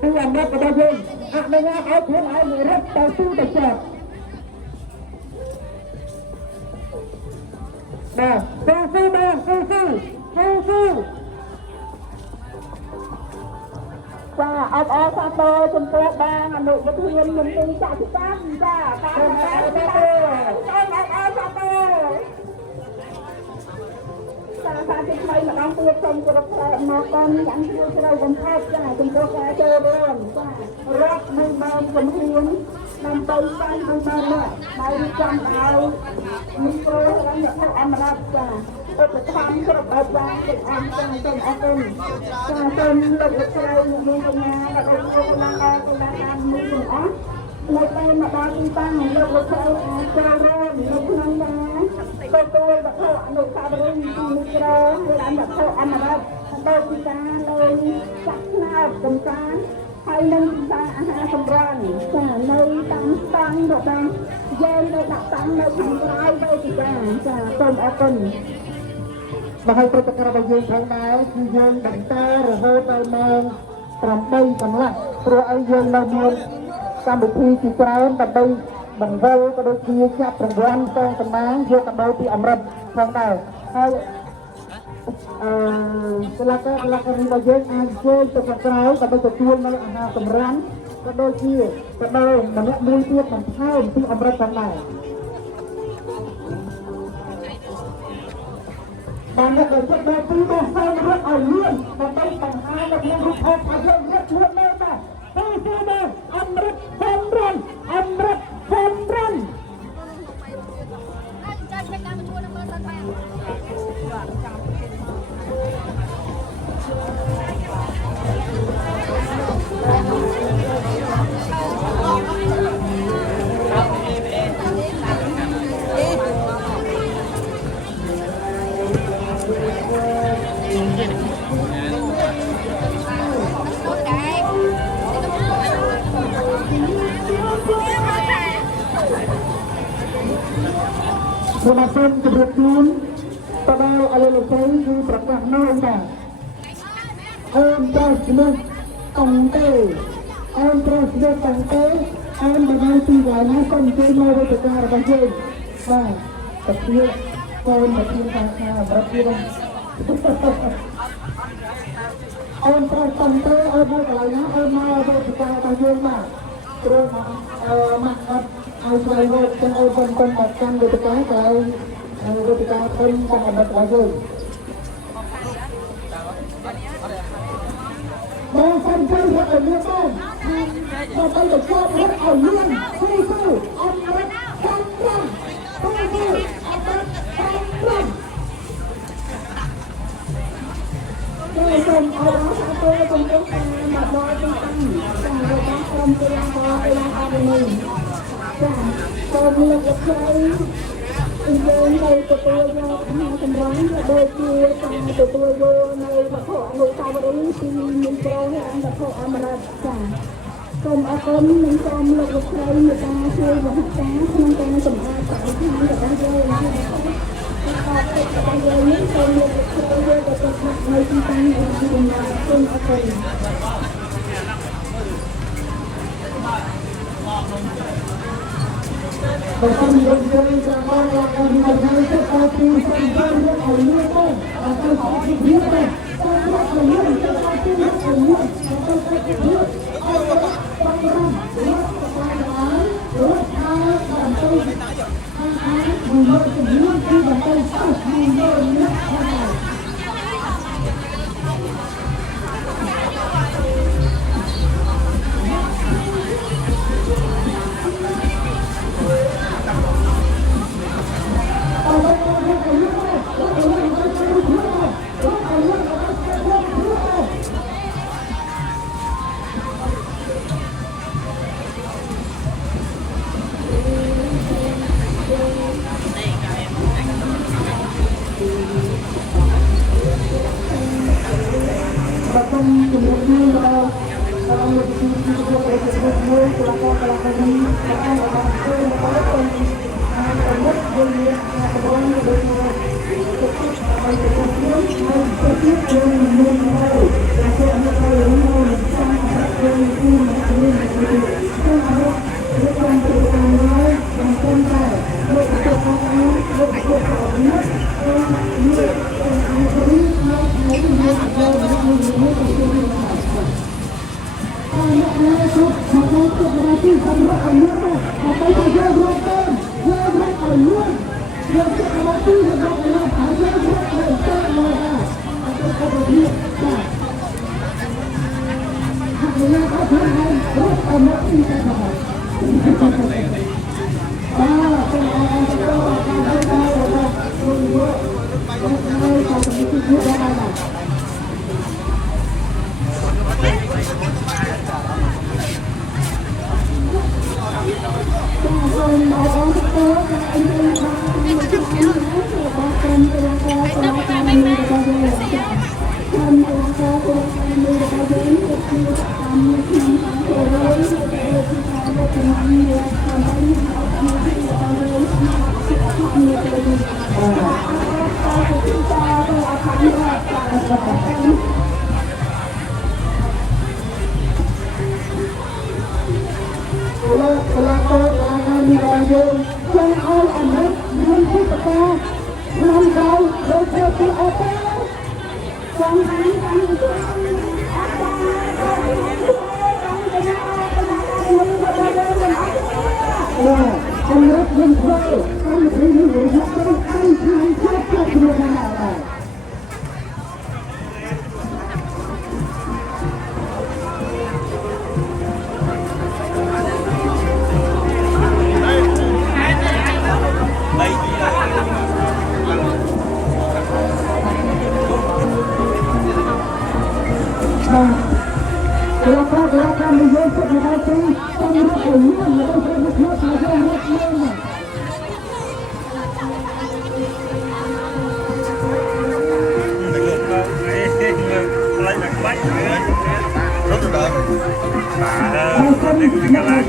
ពីអាមេរបស់យើងអនុញ្ញាតឲ្យខ្លួនឯងរត់ទៅទូទៅចប់បាទស៊ូបាទស៊ូចាអបអរសាទរចំពោះបានអនុប្រធានមន្ត្រីកសិកម្មចាបាទអបអរសាទរសាជាថ្មីម្ដងទៀតសូមគោរពថ្លែងអំណរគុណយ៉ាងជ្រាលជ្រៅបំផុតចាចំពោះការចូលរួមចារត់មួយម៉ោងជំហានដើម្បីបានមួយម៉ោងនេះហើយរៀបចំឲ្យមីក្រូរំលឹកអមរតចាឧបត្ថម្ភគ្រប់បែបយ៉ាងទាំងអង្គចាសូមអរគុណចាសូមលោកលោកស្រីអ្នកនាងកញ្ញាដែលបានចូលកន្លងដល់កន្លងតាមមួយទាំងអស់នៅពេលមកដល់ទីតាំងលោកស្រីអាចចូលរួមនៅក្នុងការទទួលវត្ថុអនុស្សាវរីយ៍ពីមីក្រូហើយវត្ថុអមរតដូចជាការលេងចាក់ឆ្នោតកំសាន្តហើយនឹងអាហារសម្រន់ចានៅតាមស្តង់របស់យើងនៅដាក់តាំងនៅខាងក្រៅវេទិកាចាសូមអរគុណមកឲ្យព្រឹត្តិការណ៍របស់យើងផងដែរគឺយើងបន្តរហូតដល់ម៉ោង8កន្លះព្រោះឲ្យយើងនៅមានកម្មវិធីជាច្រើនដើម្បីបង្វិលក៏ដូចជាចាប់រង្វាន់តងតំណាងយកកាដូពីអមរិតផងដែរហើយកលការបស់យើងអាចចូលទៅខាងក្រៅដើម្បីទទួលនៅអាហារសម្រន់ក៏ដូចជាកាដូម្នាក់មួយទៀតបន្ថែមពីអមរិតផងដែរបានអ្នកដែលចិត្តដល់ពីមកសូមរត់ឲ្យលឿនដើម្បីបង្ហាញនៅក្នុងរូបភាពថាយើងរត់លឿនមែនតាហើយគឺមកអមរិតសម្រន់ចាច់តាមជួនមើលទៅបានសូមអរគុណជម្រាបជូនទៅដល់អលោកលោកស្រីគឺប្រកាសនៅថាអូនត្រូវស្មោះអង្គទេអូនត្រូវស្មោះអង្គទេអូនបានទីកន្លែងនេះសូមជួយមកវេទិការបស់យើងបាទតាទៀតកូនតាទៀតខាងខាងអរិទ្ធទៀតអូនត្រូវអង្គទេអូនមកកន្លែងណាអូនមកវេទិការបស់យើងបាទព្រោះមកអត់ឲ្យស្វែងរកទាំងអូនប៉ុនមកកាន់វេទិកាទៅវេទិកាធំតាមអនុរបស់យើងបងសិនទៅរត់ឲ្យលឿនបងមកទៅជាប់រត់ឲ្យលឿនស៊ូអត់រត់ចាំចាំស៊ូអត់រត់ចាំចាំចូលសូមអរសាទរចំពោះការមកដល់ទីតាំងតាមរបស់ក្រុមកីឡាករកីឡាអរនេះចាសូមលោកលោកស្រីយើងនៅទទួលយកអាហារសម្រន់ដូចជាការទទួលយកនៅវត្ថុអនុស្សាវរីយ៍ពីមីក្រូហើយវត្ថុអមរតចាសូមអរគុណនិងសូមលោកលោកស្រីមេត្តាជួយសហការក្នុងការសម្អាតបរិស្ថានរបស់យើងហើយរបស់យើងនេះសូមលោកលោកស្រីយកទៅដាក់នៅទីតាំងរបស់យើងសូមអរគុណbởi vì mình chơi cho con là mình hay rất là từ từ từ rất là nhiều thôi và tôi có cái biết này tôi rất là nhiều tôi có cái rất là nhiều tôi có cái biết tôi rất là mình mới chỉ biết khi mà tôi sao mình mới nhất là Thank you. ที่สำคัญมากเอาไปที่เรื่องรถเต้นเรื่องรถไอ้เรื่องเรื่องที่เอาที่เรื่องรถไอ้เรื่องหาเรื่องรถไอ้เต้นเลยค่ะเอาไปเข้าไปที่จ้ะหากเรื่องเขาทำให้รถเอามาที่จะทำเป็นเอาไปเอาการให้ได้เลยคุณเยอะให้การสมิติยุทธ์ได้ไหมยังเอาอันนั้นมันที่ประกาศนำเราโดยเฉพาะเอาไปฟังทางการเมืองอาจารย์อันนั้นยังเคยอันนี้อยู่ที่ต้องอันที่ชอบชอบดูขนาดไหนเราพลาดเราทำไม่เยอะสุดนะครับจริงต้องรู้ผลมันเราต้องรู้เยอะมาเยอะเยอะเยอะอะไรแบบไม่เลยรถแบบดึงกระลัง